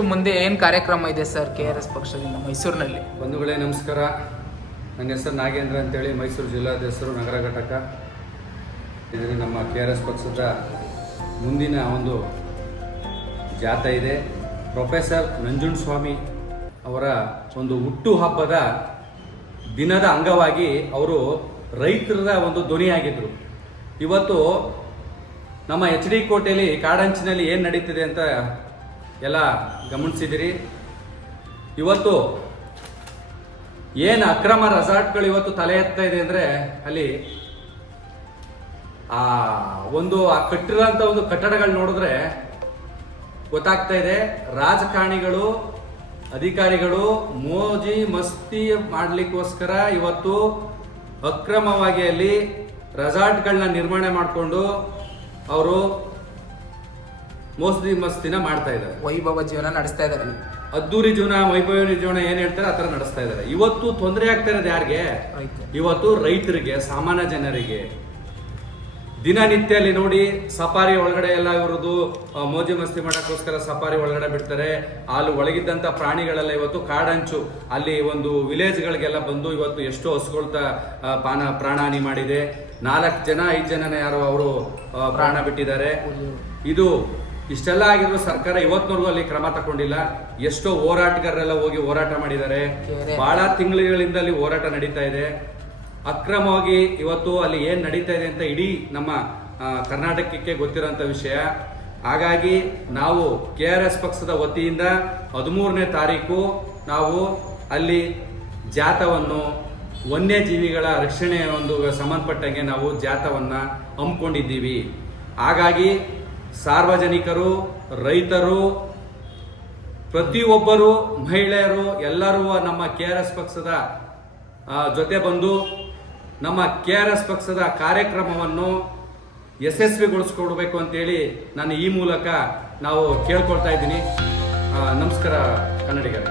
ಮುಂದೆ ಏನು ಕಾರ್ಯಕ್ರಮ ಇದೆ ಸರ್ KRS ಪಕ್ಷದಿಂದ ಮೈಸೂರಿನಲ್ಲಿ? ಬಂಧುಗಳೇ ನಮಸ್ಕಾರ. ನನ್ನ ಹೆಸರು ನಾಗೇಂದ್ರ ಅಂತೇಳಿ, ಮೈಸೂರು ಜಿಲ್ಲಾಧ್ಯಕ್ಷರು ನಗರ ಘಟಕ. ಇದರಲ್ಲಿ ನಮ್ಮ KRS ಪಕ್ಷದ ಮುಂದಿನ ಒಂದು ಜಾಥಾ ಇದೆ. ಪ್ರೊಫೆಸರ್ ನಂಜುಂಡಸ್ವಾಮಿ ಅವರ ಒಂದು ಹುಟ್ಟುಹಬ್ಬದ ದಿನದ ಅಂಗವಾಗಿ ಅವರು ರೈತರ ಒಂದು ಧ್ವನಿಯಾಗಿದ್ದರು. ಇವತ್ತು ನಮ್ಮ HD ಕೋಟೆಯಲ್ಲಿ ಕಾಡಂಚಿನಲ್ಲಿ ಏನು ನಡೀತಿದೆ ಅಂತ ಎಲ್ಲ ಗಮನಿಸಿದಿರಿ. ಇವತ್ತು ಏನು ಅಕ್ರಮ ರೆಸಾರ್ಟ್ಗಳು ಇವತ್ತು ತಲೆ ಎತ್ತಾ ಇದೆ ಅಂದರೆ ಅಲ್ಲಿ ಆ ಕಟ್ಟಿರೋಂಥ ಒಂದು ಕಟ್ಟಡಗಳು ನೋಡಿದ್ರೆ ಗೊತ್ತಾಗ್ತಾ ಇದೆ. ರಾಜಕಾರಣಿಗಳು, ಅಧಿಕಾರಿಗಳು ಮೋಜಿ ಮಸ್ತಿ ಮಾಡಲಿಕ್ಕೋಸ್ಕರ ಇವತ್ತು ಅಕ್ರಮವಾಗಿ ಅಲ್ಲಿ ರೆಸಾರ್ಟ್ಗಳನ್ನ ನಿರ್ಮಾಣ ಮಾಡಿಕೊಂಡು ಅವರು ಮಸ್ತಿನ ಮಾಡ್ತಾ ಇದ್ದಾರೆ. ವೈಭವ ಜೀವನ ನಡೆಸ್ತಾ ಇದ್ದಾರೆ. ಅದ್ದೂರಿ ಜೀವನ, ವೈಭವ ಜೀವನ ಏನ್ ಹೇಳ್ತಾರೆ ಆ ಥರ ನಡೆಸ್ತಾ ಇದ್ದಾರೆ. ಇವತ್ತು ತೊಂದರೆ ಆಗ್ತಾ ಇರೋದು ಯಾರಿಗೆ? ಇವತ್ತು ರೈತರಿಗೆ, ಸಾಮಾನ್ಯ ಜನರಿಗೆ. ದಿನನಿತ್ಯ ಅಲ್ಲಿ ನೋಡಿ ಸಫಾರಿ ಒಳಗಡೆ ಎಲ್ಲ ಇವ್ರದ್ದು ಮೋಜಿ ಮಸ್ತಿ ಮಾಡೋಕ್ಕೋಸ್ಕರ ಸಫಾರಿ ಒಳಗಡೆ ಬಿಡ್ತಾರೆ. ಅಲ್ಲಿ ಒಳಗಿದ್ದಂಥ ಪ್ರಾಣಿಗಳೆಲ್ಲ ಇವತ್ತು ಕಾಡಂಚು ಅಲ್ಲಿ ಒಂದು ವಿಲೇಜ್ಗಳಿಗೆಲ್ಲ ಬಂದು ಇವತ್ತು ಎಷ್ಟೋ ಹಸುಗಳ್ತ ಪ್ರಾಣಹಾನಿ ಮಾಡಿದೆ. 4 ಜನ 5 ಜನನೇ ಯಾರು ಅವರು ಪ್ರಾಣ ಬಿಟ್ಟಿದ್ದಾರೆ. ಇದು ಇಷ್ಟೆಲ್ಲ ಆಗಿದ್ರು ಸರ್ಕಾರ ಇವತ್ತಿನವರೆಗೂ ಅಲ್ಲಿ ಕ್ರಮ ತಗೊಂಡಿಲ್ಲ. ಎಷ್ಟೋ ಹೋರಾಟಗಾರರೆಲ್ಲ ಹೋಗಿ ಹೋರಾಟ ಮಾಡಿದ್ದಾರೆ. ಬಹಳ ತಿಂಗಳುಗಳಿಂದ ಅಲ್ಲಿ ಹೋರಾಟ ನಡೀತಾ ಇದೆ. ಅಕ್ರಮವಾಗಿ ಇವತ್ತು ಅಲ್ಲಿ ಏನ್ ನಡೀತಾ ಇದೆ ಅಂತ ಇಡೀ ನಮ್ಮ ಕರ್ನಾಟಕಕ್ಕೆ ಗೊತ್ತಿರೋಂಥ ವಿಷಯ. ಹಾಗಾಗಿ ನಾವು KRS ಪಕ್ಷದ ವತಿಯಿಂದ 13ನೇ ತಾರೀಕು ನಾವು ಅಲ್ಲಿ ಜಾಥಾವನ್ನು, ವನ್ಯಜೀವಿಗಳ ರಕ್ಷಣೆಯ ಒಂದು ಸಂಬಂಧಪಟ್ಟಂಗೆ ನಾವು ಜಾಥಾವನ್ನ ಹಮ್ಮಿಕೊಂಡಿದ್ದೀವಿ. ಹಾಗಾಗಿ ಸಾರ್ವಜನಿಕರು, ರೈತರು, ಪ್ರತಿಯೊಬ್ಬರು, ಮಹಿಳೆಯರು ಎಲ್ಲರೂ ನಮ್ಮ KRS ಪಕ್ಷದ ಜೊತೆ ಬಂದು ನಮ್ಮ KRS ಪಕ್ಷದ ಕಾರ್ಯಕ್ರಮವನ್ನು ಯಶಸ್ವಿಗೊಳಿಸ್ಕೊಡ್ಬೇಕು ಅಂತೇಳಿ ನಾನು ಈ ಮೂಲಕ ನಾವು ಕೇಳ್ಕೊಳ್ತಾ ಇದ್ದೀನಿ. ನಮಸ್ಕಾರ ಕನ್ನಡಿಗರೇ.